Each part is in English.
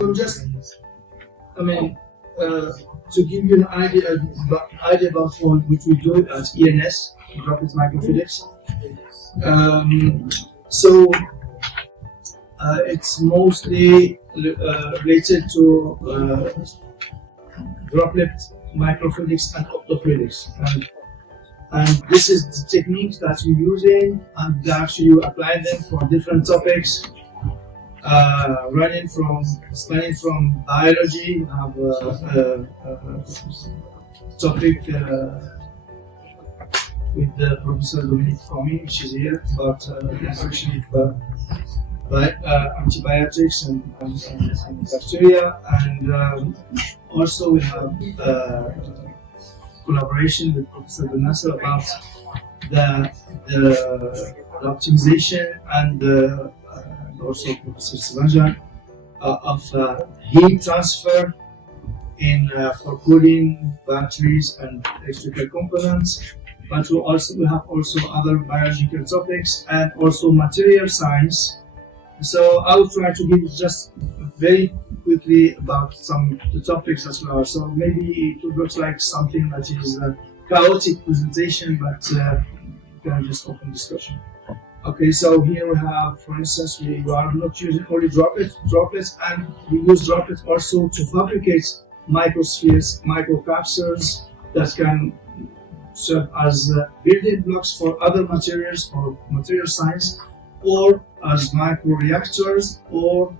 So just, to give you an idea about what we do at ENS, Droplet Microfluidics. It's mostly related to droplet microfluidics and optofluidics, and this is the techniques that we're using, and actually you apply them for different topics, spanning from biology. We have a topic with Professor Dominique Fomi, which is here, about especially antibiotics and bacteria, and also we have collaboration with Professor Benassa about the optimization and also Professor Sivanjan of heat transfer for cooling batteries and electrical components. But we have also other biological topics and also material science. So I will try to give just very quickly about some of the topics as well. So maybe it will look like something that is a chaotic presentation, but we can just open discussion. Okay, so here we have, for instance, we are not using only droplets, and we use droplets also to fabricate microspheres, microcapsules that can serve as building blocks for other materials, for material science, or as microreactors, or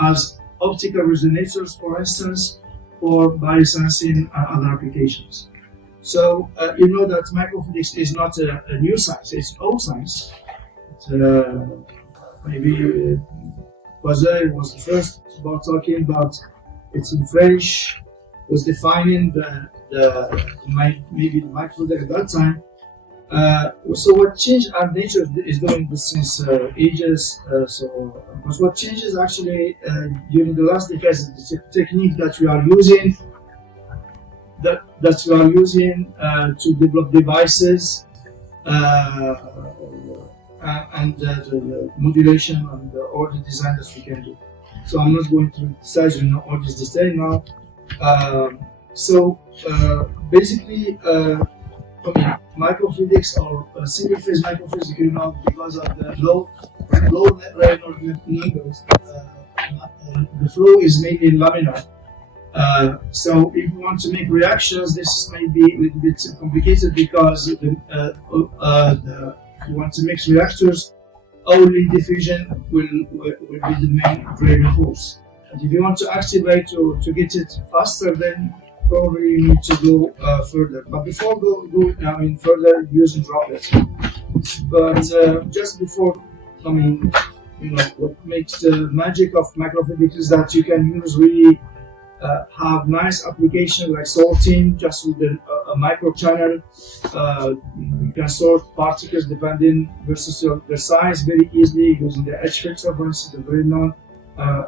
as optical resonators, for instance, for biosensing and other applications. So you know that microfluidics is not a new science, it's old science. Maybe Quasar was the first about talking about, it's in French, was defining maybe the microfluidic at that time. So what changed, our nature is doing this since ages. But what changes actually during the last decades is the technique that we are using, to develop devices and the modulation and all the design that we can do. So I'm not going to emphasize all this detail now. Basically, microfluidics or single phase microfluidics, because of the low Reynolds numbers, the flow is mainly laminar. So if you want to make reactions, this may be a little bit complicated because if you want to mix reactors, only diffusion will be the main driving force. And if you want to activate to get it faster, then probably you need to go further. But before going further, using droplets. But just before, what makes the magic of microfluidics is that you can use really have nice application like sorting just with a micro channel. You can sort particles depending versus their size very easily using the H filter, for instance, the very known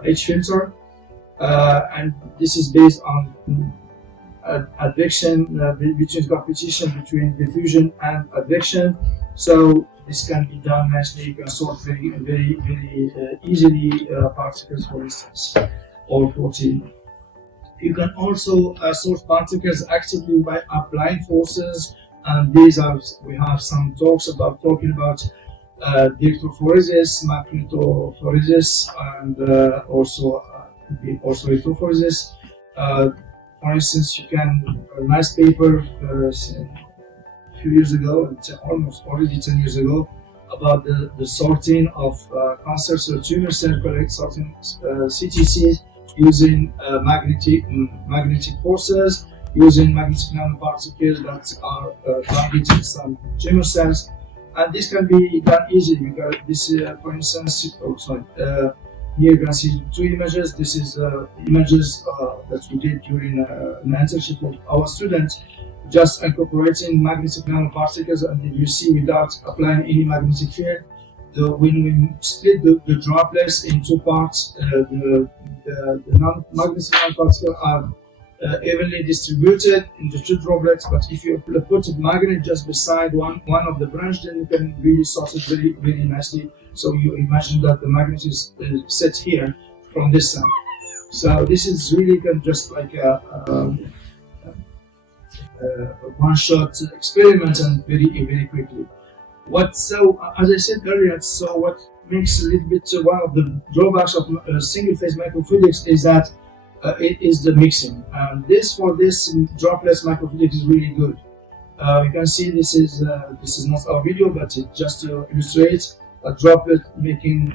H filter. And this is based on advection between competition between diffusion and advection. So this can be done nicely. You can sort very easily particles, for instance, or protein. You can also sort particles actively by applying forces, and we have some talking about electrophoresis, magnetophoresis, and also electrophoresis. For instance, you can a nice paper a few years ago, almost already 10 years ago, about the sorting of cancer cell tumor cell collected sorting CTCs using magnetic forces, using magnetic nanoparticles that are targeting some tumor cells, and this can be done easily because this, for instance, here you can see two images. This is images that we did during an internship of our students, just incorporating magnetic nanoparticles, and then you see without applying any magnetic field. When we split the droplets in two parts, the magnetic nanoparticles are evenly distributed in the two droplets. But if you put a magnet just beside one of the branch, then you can really sort it very nicely. So you imagine that the magnet is set here from this side. So this is really kind of just like a one-shot experiment and very quickly. So as I said earlier, so what makes a little bit one of the drawbacks of single-phase microfluidics is that it is the mixing. And for this droplets microfluidics is really good. You can see this is not our video, but it just to illustrate a droplet mixing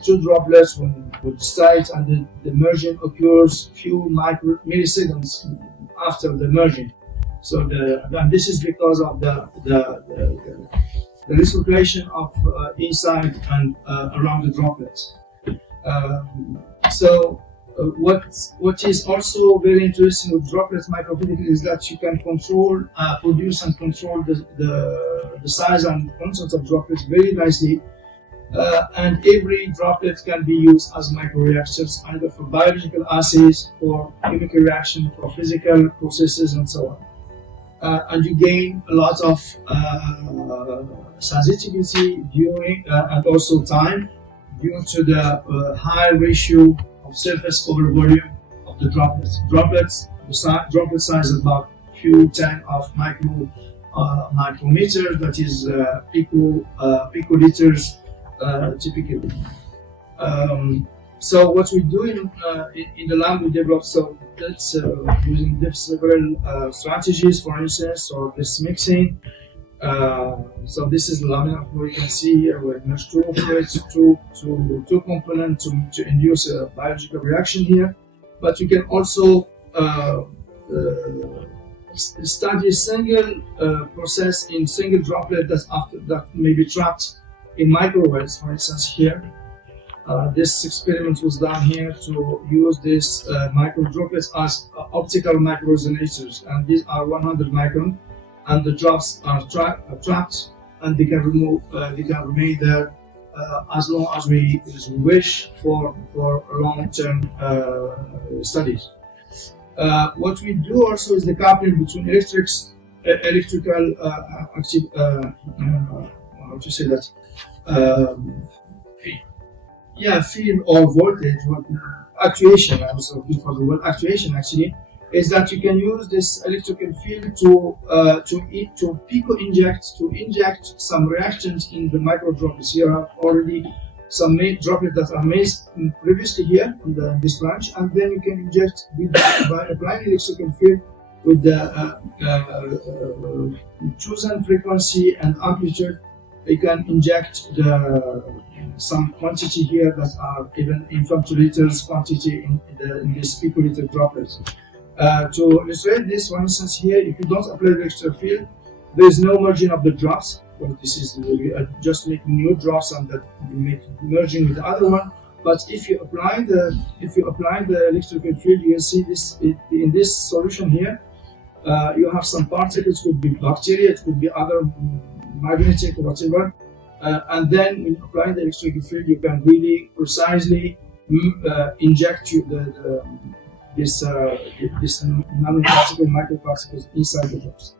two droplets with the site, and the merging occurs few milliseconds after the merging. So and this is because of the recirculation of inside and around the droplets. What is also very interesting with droplets microfluidics is that you can control, produce and control the size and content of droplets very nicely, and every droplet can be used as microreactors, either for biological assays, for chemical reaction, for physical processes, and so on. And you gain a lot of sensitivity during and also time due to the high ratio of surface over volume of the droplets. Droplet size is about few 10 of micrometers, that is picoliters typically. So what we do in the lab, we develop, so that's using several strategies, for instance, or this mixing. So this is the laminar flow you can see here. We merge two components to induce a biological reaction here. But you can also study a single process in single droplet that may be trapped in microwaves, for instance here. This experiment was done here to use these microdroplets as optical microresonators, and these are 100 micron, and the drops are trapped, and they can remain there as long as we wish for long-term studies. What we do also is the coupling between electrical active, how to say that? Field or voltage, actuation. I was looking for the word actuation. Actually, is that you can use this electrical field to inject some reactions in the microdroplets. Here are already some droplets that are made previously here in this branch, and then you can inject by applying electrical field with the chosen frequency and amplitude. You can inject some quantity here that are even in femtoliters quantity in these picoliter droplets. To illustrate this, for instance, here, if you don't apply the electrical field, there is no merging of the drops. Well, this is just making new drops and that merging with the other one. But if you apply the electrical field, you can see this in this solution here. You have some particles. It could be bacteria, it could be other magnetic or whatever, and then when you apply the electrical field, you can really precisely inject this nanoparticle, microparticles inside the drops.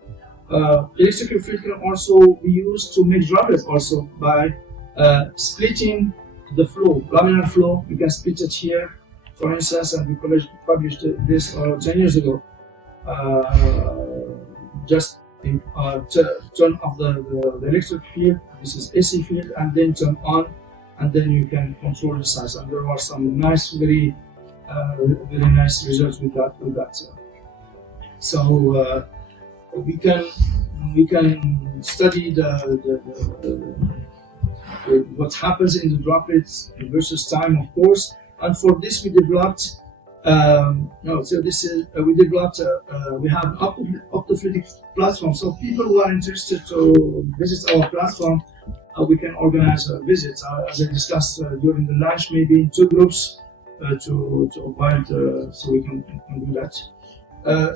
Electrical field can also be used to make droplets also by splitting the flow, laminar flow. You can split it here, for instance, and we published this 10 years ago. Just turn off the electric field, this is AC field, and then turn on, and then you can control the size. And there are some nice, very nice results with that. So we can study what happens in the droplets versus time, of course. And for this, we developed. We developed. We have an Optofluidics platform. So people who are interested to visit our platform, we can organize a visit, as I discussed during the lunch, maybe in two groups to avoid, so we can do that.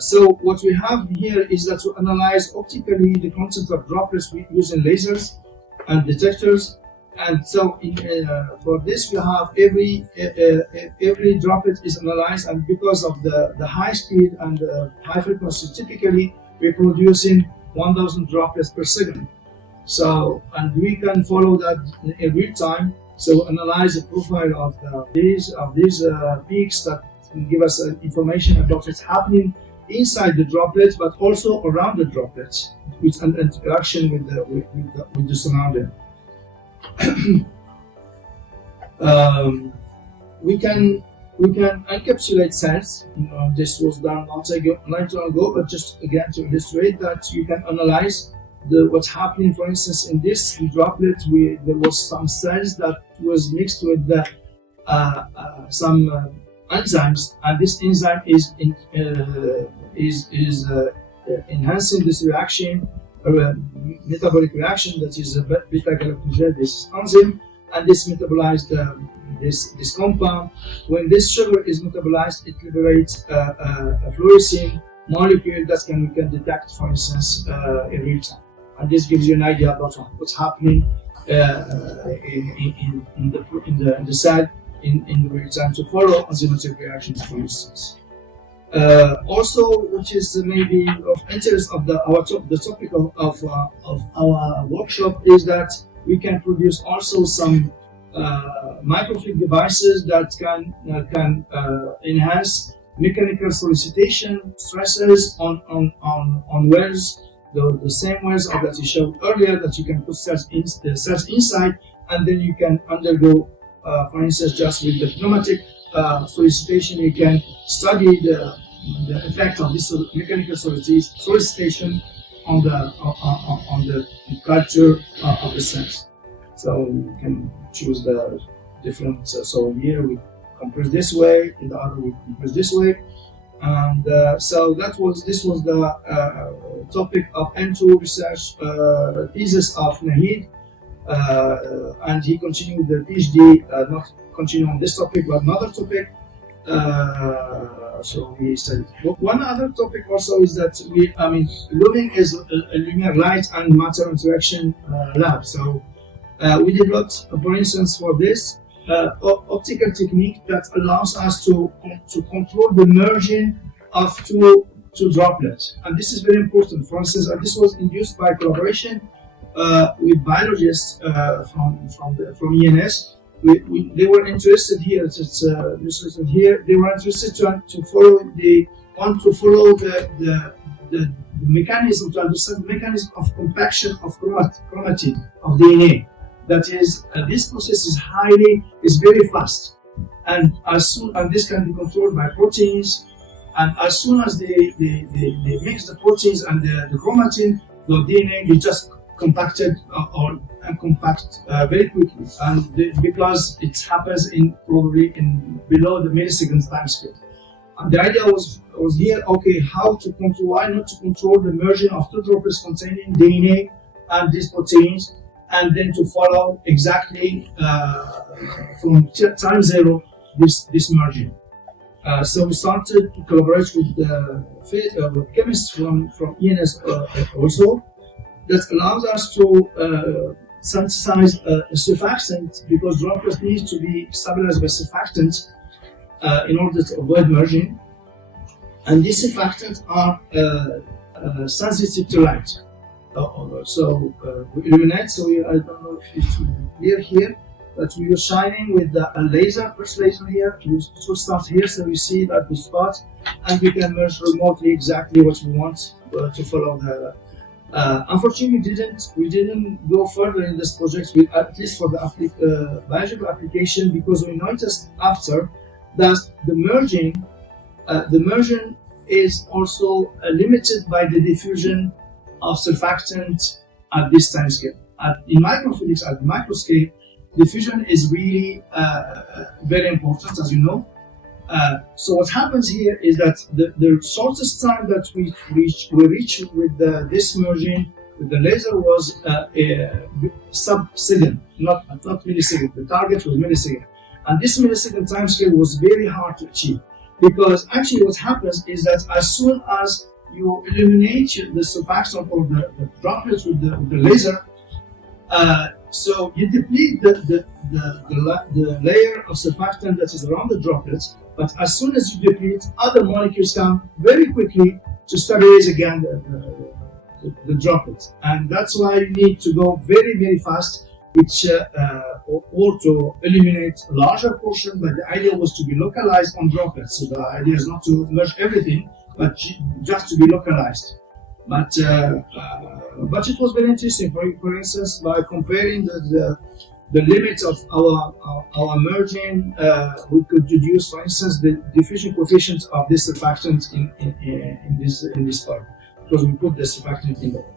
So what we have here is that to analyze optically the content of droplets using lasers and detectors. And so for this, we have every droplet is analyzed, and because of the high speed and high frequency, typically we're producing 1,000 droplets per second. So, and we can follow that in real time. So analyze the profile of these peaks that give us information about what's happening inside the droplets, but also around the droplets, with an interaction with the surrounding. We can encapsulate cells. This was done not long ago, but just again to illustrate that you can analyze what's happening. For instance, in this droplet, there was some cells that was mixed with some enzymes, and this enzyme is enhancing this reaction, metabolic reaction, that is a beta-galactosidase enzyme, and this metabolized this compound. When this sugar is metabolized, it liberates a fluorescein molecule that we can detect, for instance, in real time. And this gives you an idea about what's happening in the cell in real time to follow enzymatic reactions, for instance. Also, which is maybe of interest of the topic of our workshop, is that we can produce also some microfluidic devices that can enhance mechanical solicitation stresses on wells, the same wells that you showed earlier, that you can put cells inside, and then you can undergo, for instance, just with the pneumatic solicitation, you can study the effect of this mechanical solicitation on the culture of the cells. So you can choose the different. So here we compress this way, in the other we compress this way, and so this was the topic of N2 research thesis of Nahid, and he continued the PhD, not continue on this topic but another topic. So we studied. One other topic also is that LUMING is a linear light and matter interaction lab. So we developed, for instance, for this optical technique that allows us to control the merging of two droplets, and this is very important. For instance, this was induced by collaboration with biologists from ENS. They were interested here. It's illustrated here. They were interested to follow the mechanism, to understand the mechanism of compaction of chromatin of DNA. That is, this process is very fast, and this can be controlled by proteins. And as soon as they mix the proteins and the chromatin, the DNA, they just compacted or uncompact very quickly, and because it happens probably in below the millisecond time scale. And the idea was here, okay, why not to control the merging of two droplets containing DNA and these proteins, and then to follow exactly from time zero this merging. So we started to collaborate with chemists from ENS also, that allows us to synthesize a surfactant, because droplets need to be stabilized by surfactant in order to avoid merging. And these surfactants are sensitive to light. So we illuminate. So I don't know if it's clear here, but we are shining with a laser, first laser here. We start here, so we see that the spot, and we can measure remotely exactly what we want to follow the. Unfortunately, we didn't go further in this project, at least for the biological application, because we noticed after that the merging is also limited by the diffusion of surfactant at this time scale. In microfluidics, at the micro scale, diffusion is really very important, as you know. So what happens here is that the shortest time that we reach with this merging with the laser was sub-second, not millisecond. The target was millisecond, and this millisecond time scale was very hard to achieve, because actually what happens is that as soon as you eliminate the surfactant or the droplets with the laser, so you deplete the layer of surfactant that is around the droplets. But as soon as you deplete, other molecules come very quickly to stabilize again the droplets. And that's why you need to go very, very fast which or to eliminate a larger portion, but the idea was to be localized on droplets. So the idea is not to merge everything, but just to be localized. But it was very interesting. For instance, by comparing the limits of our merging, we could deduce, for instance, the diffusion coefficient of this surfactant in this part, because we put the surfactant in there.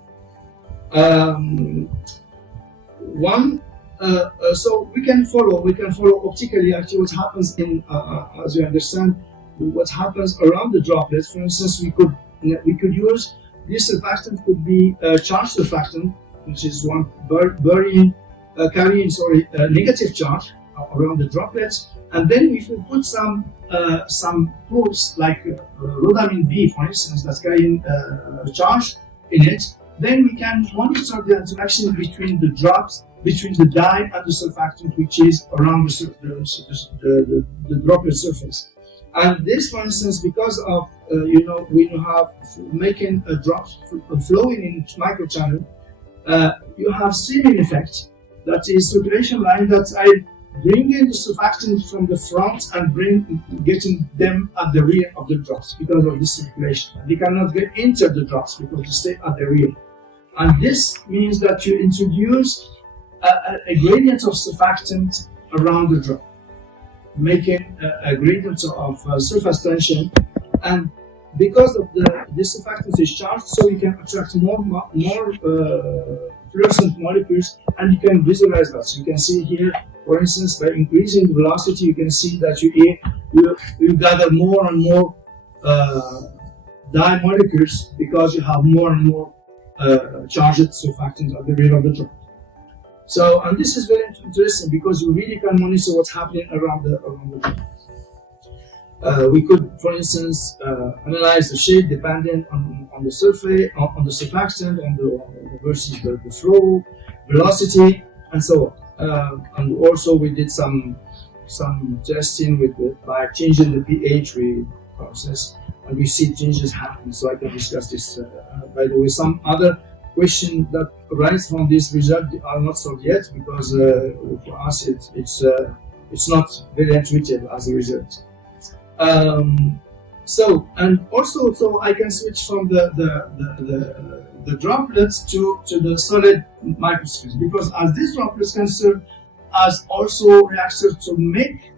So we can follow optically actually what happens in, as you understand, what happens around the droplets. For instance, we could use this surfactant could be charged surfactant, which is one carrying a negative charge around the droplets, and then if we put some proofs like rhodamine B, for instance, that's carrying a charge in it, then we can monitor the interaction between the drops, between the dye and the surfactant, which is around the droplet surface. And this, for instance, because of we have making a drop flowing in microchannel, you have streaming effect. That is circulation line that I bring in the surfactant from the front and getting them at the rear of the drops because of this circulation. They cannot get into the drops because they stay at the rear. And this means that you introduce a gradient of surfactant around the drop, making a gradient of surface tension. And because of this surfactant is charged, so you can attract more fluorescent molecules, and you can visualize that. So you can see here, for instance, by increasing the velocity, you can see that you gather more and more dye molecules because you have more and more charged surfactant at the rear of the drop. So, and this is very interesting because you really can monitor what's happening around the drop. We could, for instance, analyze the shape depending on the surface, on the surfactant, versus the flow, velocity, and so on. And also we did some testing by changing the pH process, and we see changes happen. So I can discuss this. By the way, some other questions that arise from this result are not solved yet because for us it's not very intuitive as a result. So I can switch from the droplets to the solid microspheres, because as these droplets can serve as also reactors to make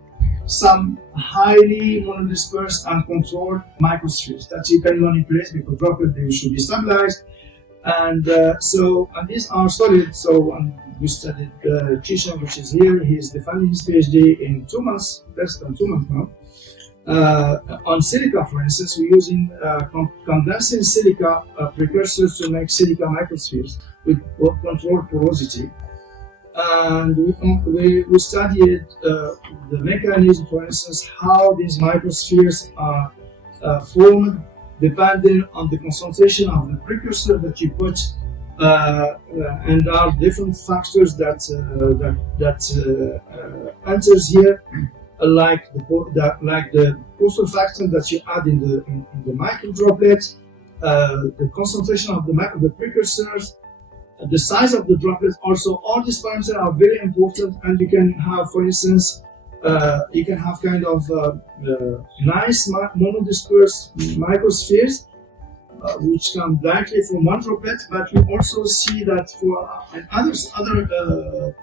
some highly monodispersed and controlled microspheres that you can manipulate, because droplets, they should be stabilized, and these are solid. So we studied Kishan, which is here. He is defending his PhD in 2 months, less than 2 months now. On silica, for instance, we're using condensing silica precursors to make silica microspheres with controlled porosity. And we studied the mechanism, for instance, how these microspheres are formed depending on the concentration of the precursor that you put, and there are different factors that enters here. Like the co-surfactant that you add in the microdroplet, the concentration of the precursors, the size of the droplets. Also, all these parameters are very important, and you can have, for instance, you can have kind of nice monodispersed microspheres, which come directly from one droplet. But we also see that for other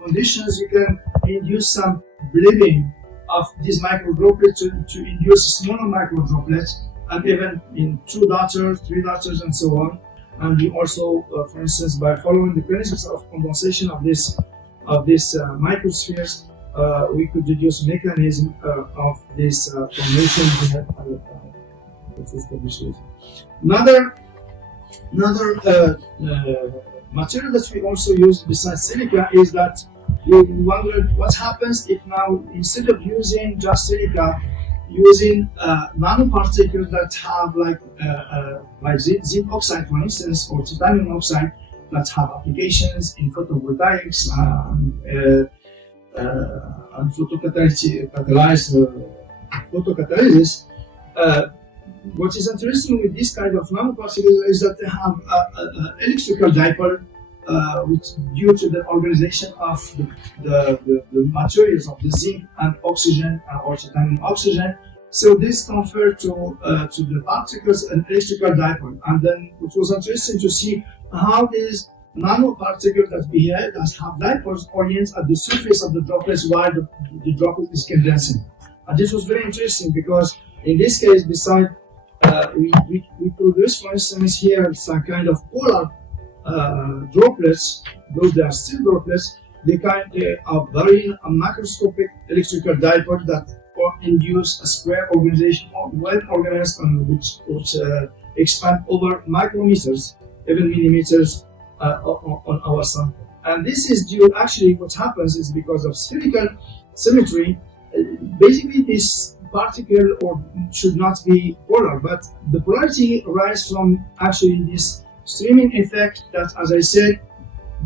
conditions, you can induce some bleeding of these microdroplets to induce smaller microdroplets, and even in 2 daughters, 3 daughters, and so on. And we also, for instance, by following the principles of condensation of this microspheres, we could deduce mechanism of this formation. Another material that we also use besides silica is that we wondered what happens if now, instead of using just silica, using nanoparticles that have like zinc oxide, for instance, or titanium oxide, that have applications in photovoltaics and photocatalysis. What is interesting with this kind of nanoparticles is that they have electrical dipole which due to the organization of the materials of the zinc and oxygen or titanium oxygen. So this conferred to the particles an electrical dipole. And then it was interesting to see how these nanoparticles that behave as have dipoles orient at the surface of the droplets while the droplet is condensing. And this was very interesting because in this case, besides we produce, for instance, here some kind of polar droplets, though they are still droplets, they are very macroscopic electrical dipole that induce a square organization, well organized, and which expand over micrometers, even millimeters on our sample. And this is due, actually, what happens is because of spherical symmetry. Basically, this particle should not be polar, but the polarity arises from actually this streaming effect that, as I said,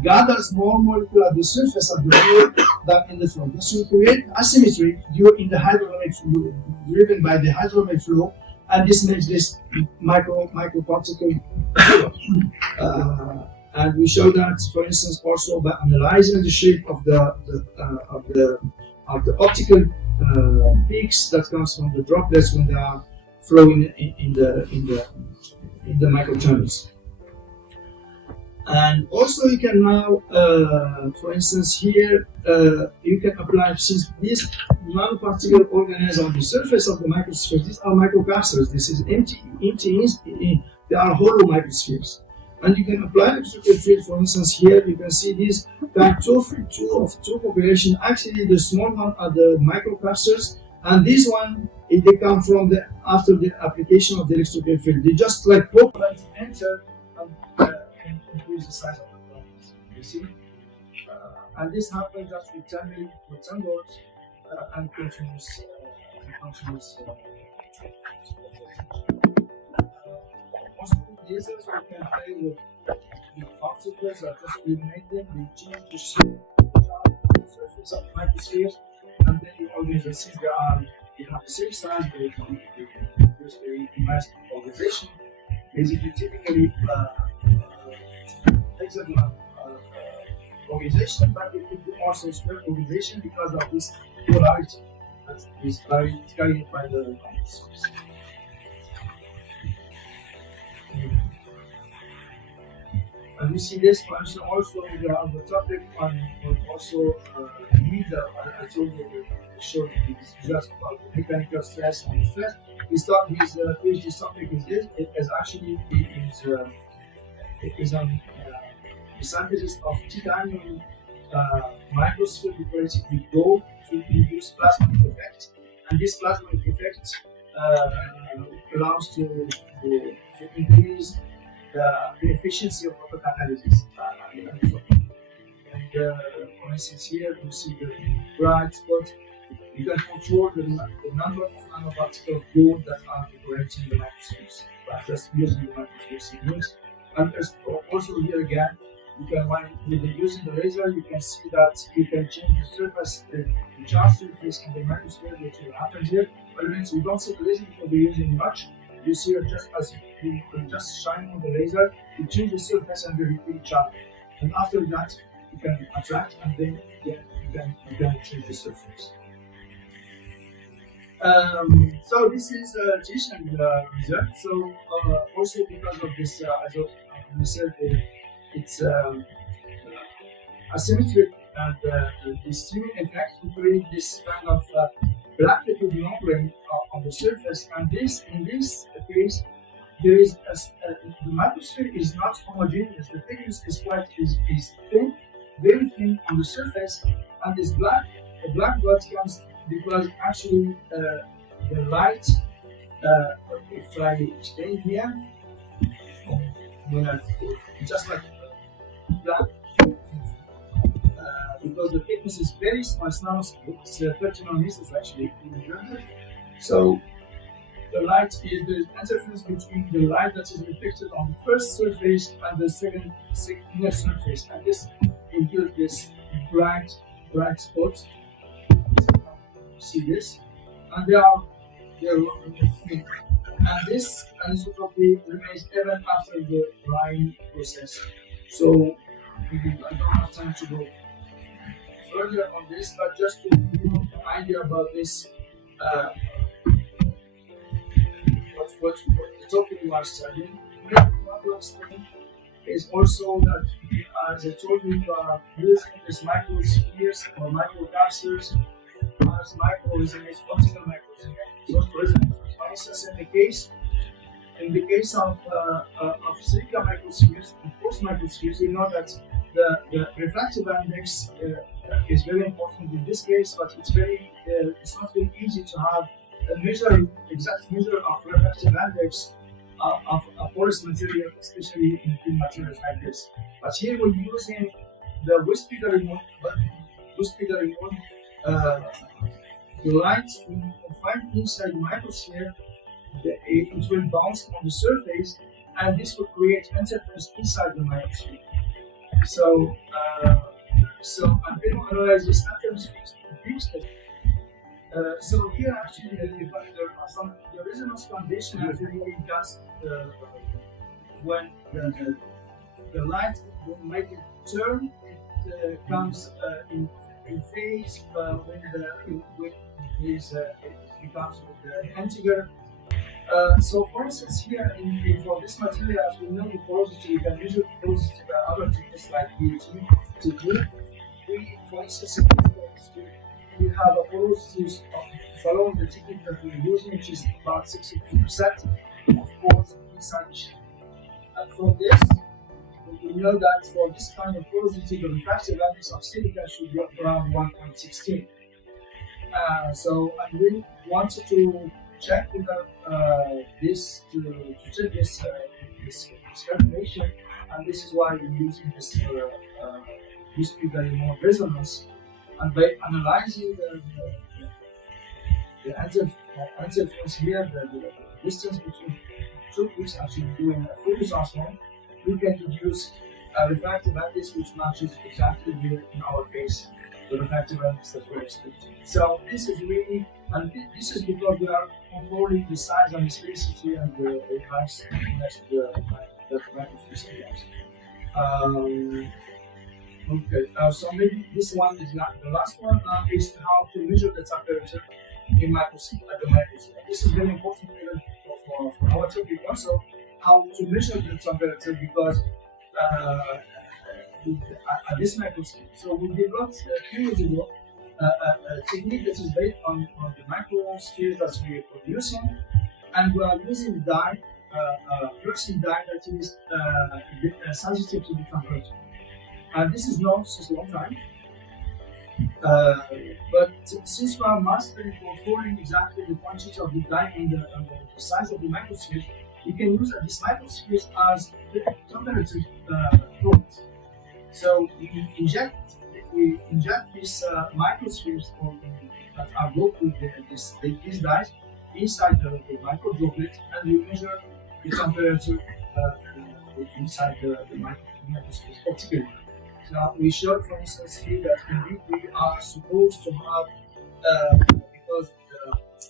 gathers more molecule at the surface of the fluid than in the flow. This will create asymmetry in the hydrodynamic fluid, driven by the hydrodynamic flow, and this makes this microparticle. And we show that, for instance, also by analyzing the shape of the optical peaks that comes from the droplets when they are flowing in the microchannels. And also you can now, for instance, here you can apply, since these nanoparticle organize on the surface of the microsphere, these are microcapsules. This is empty, they are hollow microspheres. And you can apply electrical field, for instance, here you can see these kind of two population. Actually, the small one are the microcapsules, and this one, they come from after the application of the electrical field. They just like pop and enter and increase the size of the droplets. You see? And this happens just with 10 volts and continuous. Lasers we can play with the particles that just eliminate them, we change the shape of the surface of microspheres, and then the organisms, since they have the same size, they use very mass organization. Basically, typically hexagonal organization, but it could be also square organization because of this polarity that is carried by the microspheres. And we see this function also on the topic on also I told you to show these results about the mechanical stress and stress. His PhD topic is actually on the synthesis of titanium microsphere because we go to induce plasmonic effect, and this plasmonic effect allows to increase the efficiency of photocatalysis. For instance, here you see the bright spot. You can control the number of nanoparticles of gold that are operating the microspheres by just using the microsphere signals. And also here again, you can, when using the laser, you can see that you can change the surface, the charge surface in the microsphere, which will happen here. But it means we don't see the laser because we're using much. You see it just as you just shine on the laser, you change the surface and you repeat charge. And after that, you can attract and then you can change the surface. So this is Jason result. So also because of this, as we said, it's asymmetric and the streaming effect will create this kind of black liquid membrane on the surface, and in this case, there is the microsphere is not homogeneous. The thickness is thin, very thin on the surface, and this black. The black dot comes because actually the light. If I stay here, when I just like black. Because the thickness is very small, it's 30 nanometers actually. So the light is the interference between the light that is reflected on the first surface and the second inner surface, and this gives this bright spot. See this, and and this anisotropy remains even after the drying process. So maybe I don't have time to go further on this, but just to give you an idea about this, what the topic we are studying. One last thing is also that, as I told you, using these microspheres or microcapsules as microresonance, optical microresonance. For instance, in the case of silica microspheres and quartz microspheres, you know that the refractive index is very important in this case, but it's not very easy to have exact measure of refractive index of a porous material, especially in thin materials like this. But here we're using the Wispy remote, the light will find inside the microsphere, it will bounce on the surface, and this will create interference inside the microsphere. So until we analyze this interference, so here actually the resonance condition actually just when the light will make it turn, it comes in phase when it becomes with the integer. So for instance here for this material, as we know the porosity, we can measure the porosity by other techniques like PET. For instance in this case, we have a porosity following the technique that we're using, which is about 60% of course inside the sheet. And for this, we know that for this kind of porosity, the refractive index of silica should be around 1.16. And we wanted to check whether this calculation, and this is why we're using this Wispy remote resonance. And by analyzing the interference here, the distance between two groups, actually doing a full resonance one, we can deduce a refractive index which matches exactly here in our case the refractive index that we're expecting. So this is really, and this is because we are controlling the size and the spacity and the advanced the microfluidics areas. Okay, so maybe this one is not the last one, is how to measure the temperature in microscope. This is very important even for our topic also, how to measure the temperature, because at this microscope. So we developed 2 years ago a technique that is based on the microspheres that we are producing, and we are using dye, fluorescent dye that is sensitive to the temperature. And this is known since a long time, but since we are mastering controlling exactly the quantity of the dye and the size of the microspheres, we can use these microspheres as temperature probes. So we inject these microspheres that are doped with these dyes inside the microdroplet, and we measure the temperature inside the microspheres optically. Now we showed, for instance, here that indeed we are supposed to have, because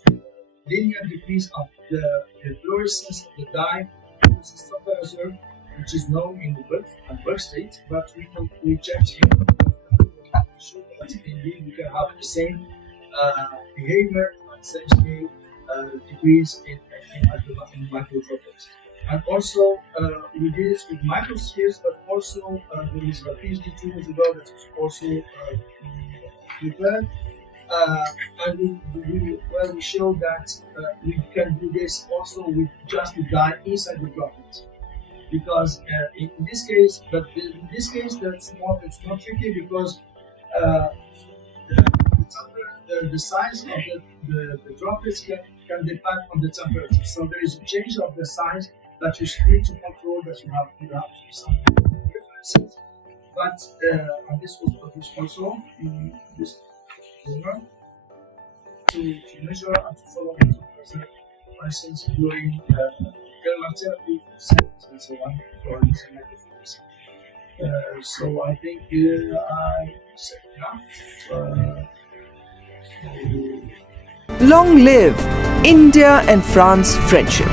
the linear decrease of the fluorescence of the dye produces temperature, which is known in the bulk state, but we checked here to show that indeed we can have the same behavior at the same scale decrease in microdroplets. And also, we did it with microspheres, but also there is a PhD 2 years ago that was also prepared. And we showed that we can do this also with just the dye inside the droplet. Because in this case, it's more tricky because the size of the droplets can depend on the temperature. So there is a change of the size that you need to control, that you have some differences. But and this was produced also in this journal to measure and to follow the temperature, for instance, during thermal therapy and so on for these microfluidics. So I think I said enough. Long live India and France friendship.